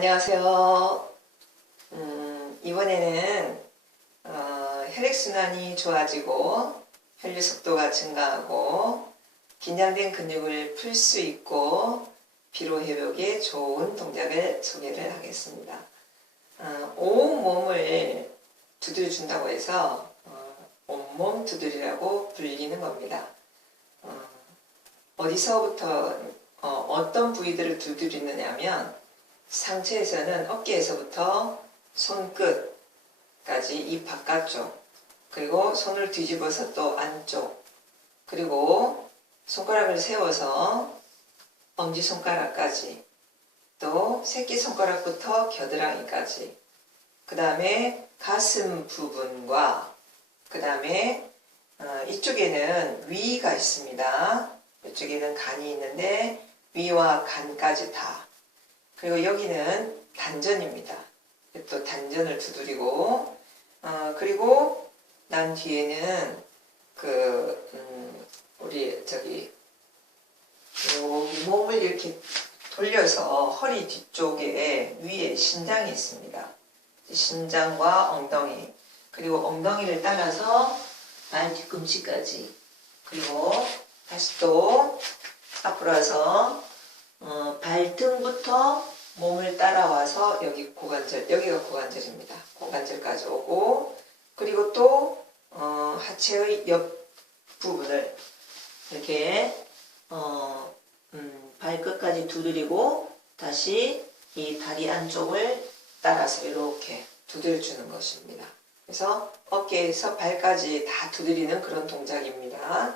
안녕하세요. 음, 이번에는 어, 혈액순환이 좋아지고 혈류 속도가 증가하고 긴장된 근육을 풀 수 있고 피로 회복에 좋은 동작을 소개를 하겠습니다. 어, 온 몸을 두드려 준다고 해서 어, 온몸 두드리라고 불리는 겁니다. 어, 어디서부터 어, 떤 부위들을 두드리느냐 면 상체에서는 어깨에서부터 손끝까지 이 바깥쪽 그리고 손을 뒤집어서 또 안쪽 그리고 손가락을 세워서 엄지손가락까지 또 새끼손가락부터 겨드랑이까지 그 다음에 가슴 부분과 그 다음에 어, 이쪽에는 위가 있습니다. 이쪽에는 간이 있는데 위와 간까지 다 그리고 여기는 단전입니다. 또 단전을 두드리고 어, 그리고 난 뒤에는 그 음, 우리 저기 여기 몸을 이렇게 돌려서 허리 뒤쪽에 위에 신장이 있습니다. 신장과 엉덩이 그리고 엉덩이를 따라서 발 뒤꿈치까지 그리고 다시 또 앞으로 와서 어, 발등부터 몸을 따라와서 여기 고관절, 여기가 고관절입니다. 고관절까지 오고 그리고 또 어, 하체의 옆 부분을 이렇게 어, 음, 발끝까지 두드리고 다시 이 다리 안쪽을 따라서 이렇게 두들주는 것입니다. 그래서 어깨에서 발까지 다 두드리는 그런 동작입니다.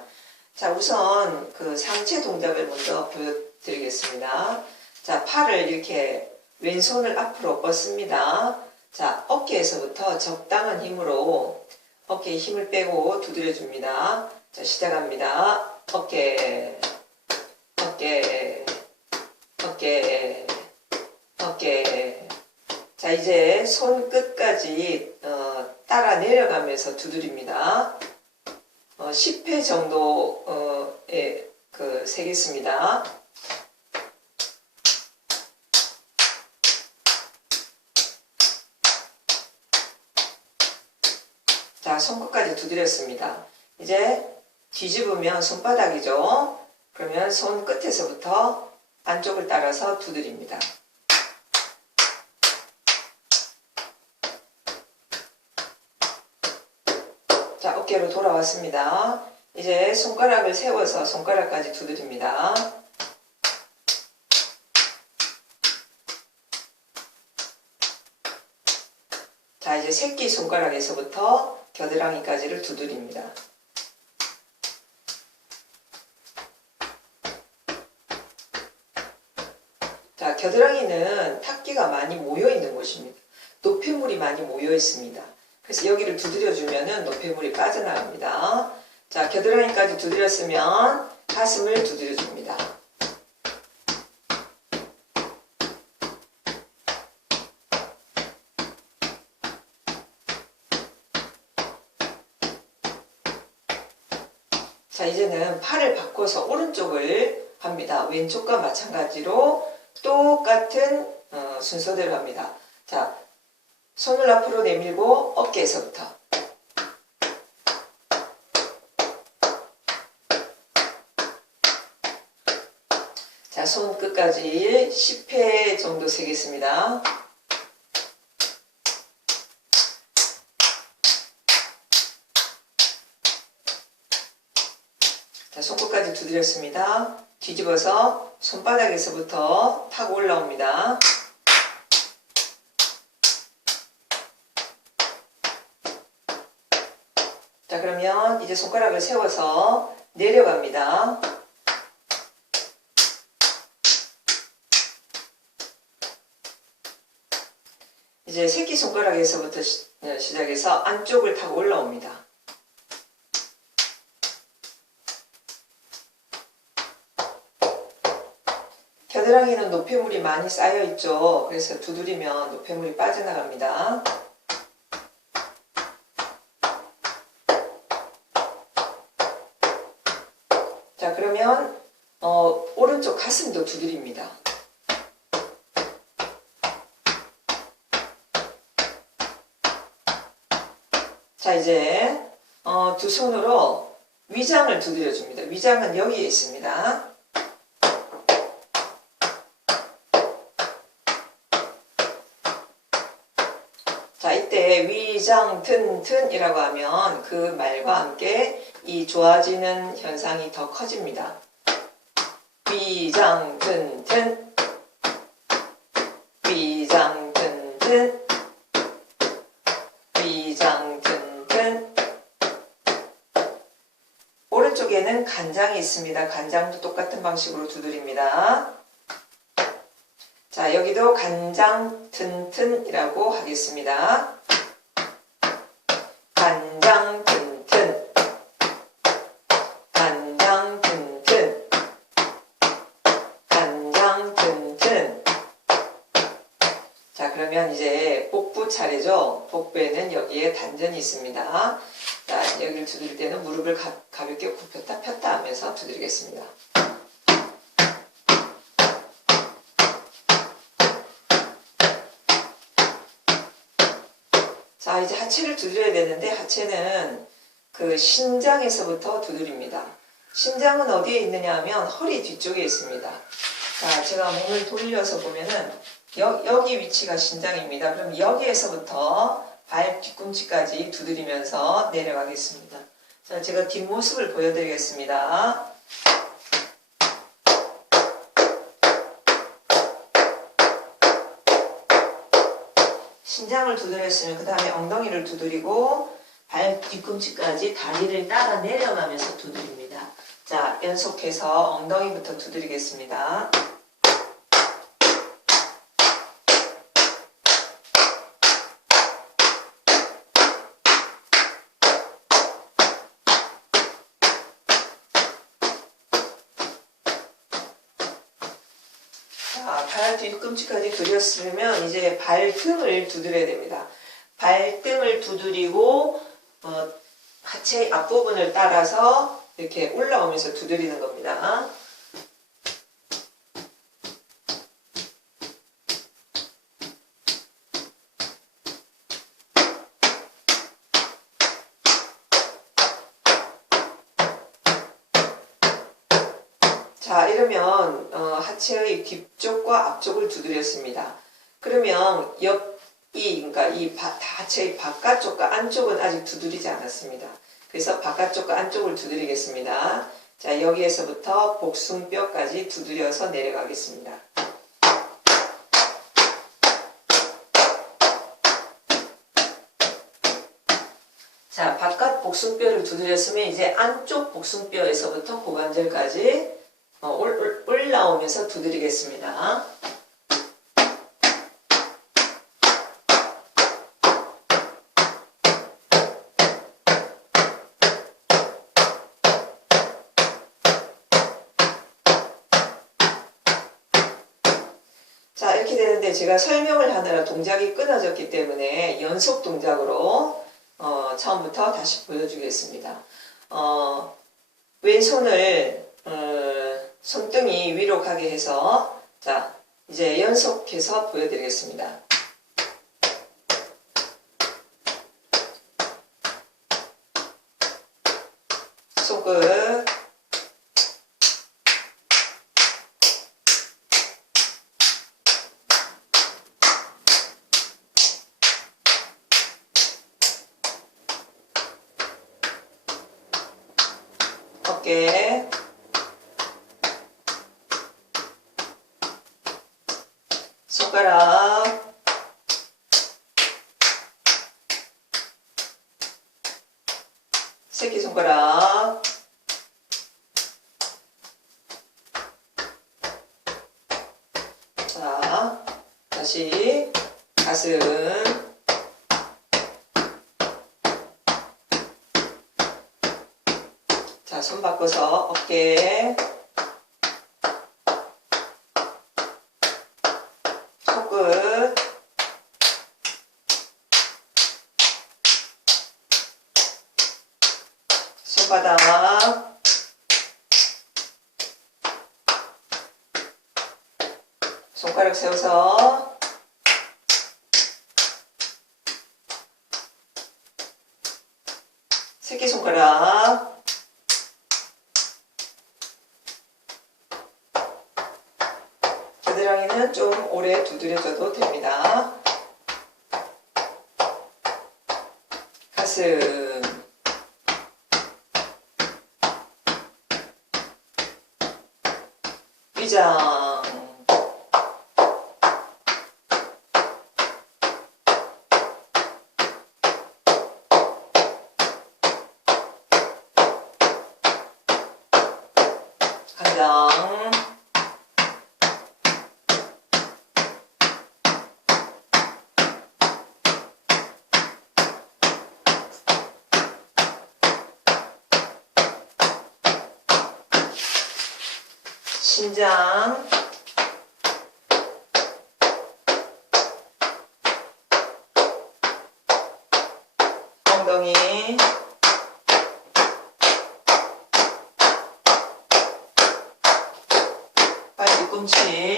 자, 우선 그 상체 동작을 먼저 보여드리겠습니다. 자, 팔을 이렇게 왼손을 앞으로 뻗습니다. 자, 어깨에서부터 적당한 힘으로 어깨에 힘을 빼고 두드려줍니다. 자, 시작합니다. 어깨, 어깨, 어깨, 어깨. 자, 이제 손 끝까지 어, 따라 내려가면서 두드립니다. 어, 10회 정도에 그 세겠습니다. 자, 손끝까지 두드렸습니다. 이제 뒤집으면 손바닥이죠. 그러면 손 끝에서부터 안쪽을 따라서 두드립니다. 자, 어깨로 돌아왔습니다. 이제 손가락을 세워서 손가락까지 두드립니다. 자, 이제 새끼 손가락에서부터 겨드랑이까지를 두드립니다. 자, 겨드랑이는 탁기가 많이 모여 있는 곳입니다. 노폐물이 많이 모여 있습니다. 그래서 여기를 두드려주면 노폐물이 빠져나갑니다. 자, 겨드랑이까지 두드렸으면 가슴을 두드려줍니다. 자, 이제는 팔을 바꿔서 오른쪽을 합니다. 왼쪽과 마찬가지로 똑같은 어, 순서대로 합니다. 자, 손을 앞으로 내밀고 어깨에서부터 자, 손 끝까지 10회 정도 세겠습니다. 자, 손끝까지 두드렸습니다. 뒤집어서 손바닥에서부터 타고 올라옵니다. 자, 그러면 이제 손가락을 세워서 내려갑니다. 이제 새끼손가락에서부터 네, 시작해서 안쪽을 타고 올라옵니다. 달랑이는 노폐물이 많이 쌓여 있죠. 그래서 두드리면 노폐물이 빠져나갑니다. 자 그러면 어, 오른쪽 가슴도 두드립니다. 자 이제 어, 두 손으로 위장을 두드려 줍니다. 위장은 여기에 있습니다. 위장 튼튼이라고 하면 그 말과 함께 이 좋아지는 현상이 더 커집니다. 위장 튼튼 위장 튼튼 위장 튼튼 오른쪽에는 간장이 있습니다. 간장도 똑같은 방식으로 두드립니다. 자, 여기도 간장 튼튼이라고 하겠습니다. 간장 튼튼. 간장 튼튼. 간장 튼튼. 자, 그러면 이제 복부 차례죠. 복부에는 여기에 단전이 있습니다. 자, 여기를 두드릴 때는 무릎을 가, 가볍게 굽혔다 폈다 하면서 두드리겠습니다. 자, 이제 하체를 두드려야 되는데 하체는 그 신장에서부터 두드립니다. 신장은 어디에 있느냐 하면 허리 뒤쪽에 있습니다. 자, 제가 몸을 돌려서 보면은 여, 여기 위치가 신장입니다. 그럼 여기에서부터 발 뒤꿈치까지 두드리면서 내려가겠습니다. 자, 제가 뒷모습을 보여드리겠습니다. 신장을 두드렸으면 그 다음에 엉덩이를 두드리고 발 뒤꿈치까지 다리를 따라 내려가면서 두드립니다. 자, 연속해서 엉덩이부터 두드리겠습니다. 자, 발 뒤꿈치까지 두드렸으면 이제 발등을 두드려야 됩니다. 발등을 두드리고 어, 하체 앞부분을 따라서 이렇게 올라오면서 두드리는 겁니다. 자, 이러면 어, 하체의 뒤쪽과 앞쪽을 두드렸습니다. 그러면 옆이 그러니까 이 바, 하체의 바깥쪽과 안쪽은 아직 두드리지 않았습니다. 그래서 바깥쪽과 안쪽을 두드리겠습니다. 자, 여기에서부터 복숭뼈까지 두드려서 내려가겠습니다. 자, 바깥 복숭뼈를 두드렸으면 이제 안쪽 복숭뼈에서부터 고관절까지 어, 올, 올, 올라오면서 두드리겠습니다. 자, 이렇게 되는데 제가 설명을 하느라 동작이 끊어졌기 때문에 연속 동작으로 어, 처음부터 다시 보여주겠습니다. 어, 왼손을 어, 손등이 위로 가게 해서 자 이제 연속해서 보여드리겠습니다. 손끝 어깨 손가락 새끼손가락 자 다시 가슴. 자 손 바꿔서 어깨 손끝 손바닥 손가락 세워서 새끼손가락. 겨드랑이는 좀 오래 두드려줘도 됩니다. 가슴. 위장. 간장. 신장. 엉덩이. 발 뒤꿈치.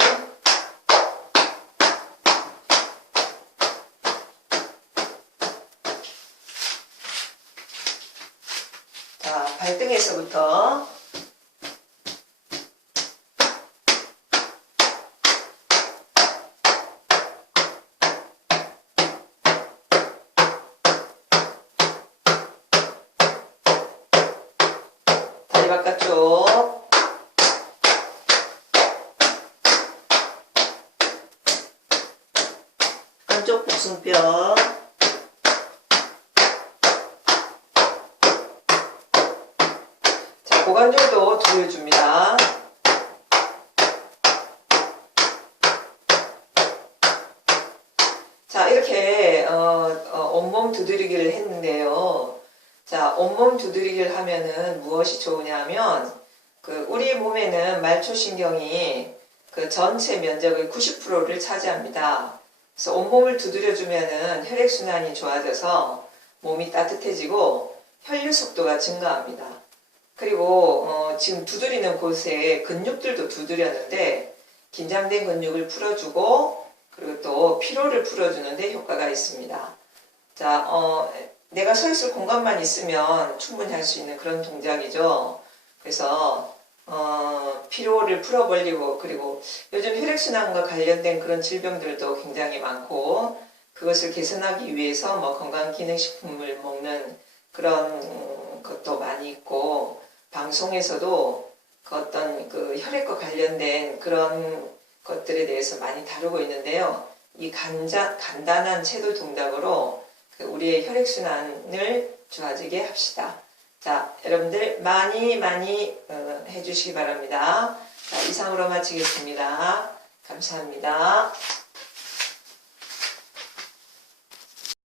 자, 발등에서부터 다리 바깥쪽 한쪽 복숭뼈. 자 고관절도 두드려줍니다. 자 이렇게 어, 어, 온몸 두드리기를 했는데요. 자 온몸 두드리기를 하면은 무엇이 좋으냐면 그 우리 몸에는 말초신경이 그 전체 면적의 90%를 차지합니다. 그래서 온몸을 두드려주면은 혈액순환이 좋아져서 몸이 따뜻해지고 혈류 속도가 증가합니다. 그리고 어, 지금 두드리는 곳에 근육들도 두드렸는데 긴장된 근육을 풀어주고 그리고 또 피로를 풀어주는데 효과가 있습니다. 자, 어, 내가 서 있을 공간만 있으면 충분히 할 수 있는 그런 동작이죠. 그래서 어, 피로를 풀어버리고 그리고 요즘 혈액순환과 관련된 그런 질병들도 굉장히 많고 그것을 개선하기 위해서 뭐 건강기능식품을 먹는 그런 음, 것도 많이 있고 방송에서도 그 어떤 그 혈액과 관련된 그런 것들에 대해서 많이 다루고 있는데요. 이 간자, 간단한 채도 동작으로 그 우리의 혈액순환을 좋아지게 합시다. 자, 여러분들 많이 많이 어, 해주시기 바랍니다. 자, 이상으로 마치겠습니다. 감사합니다.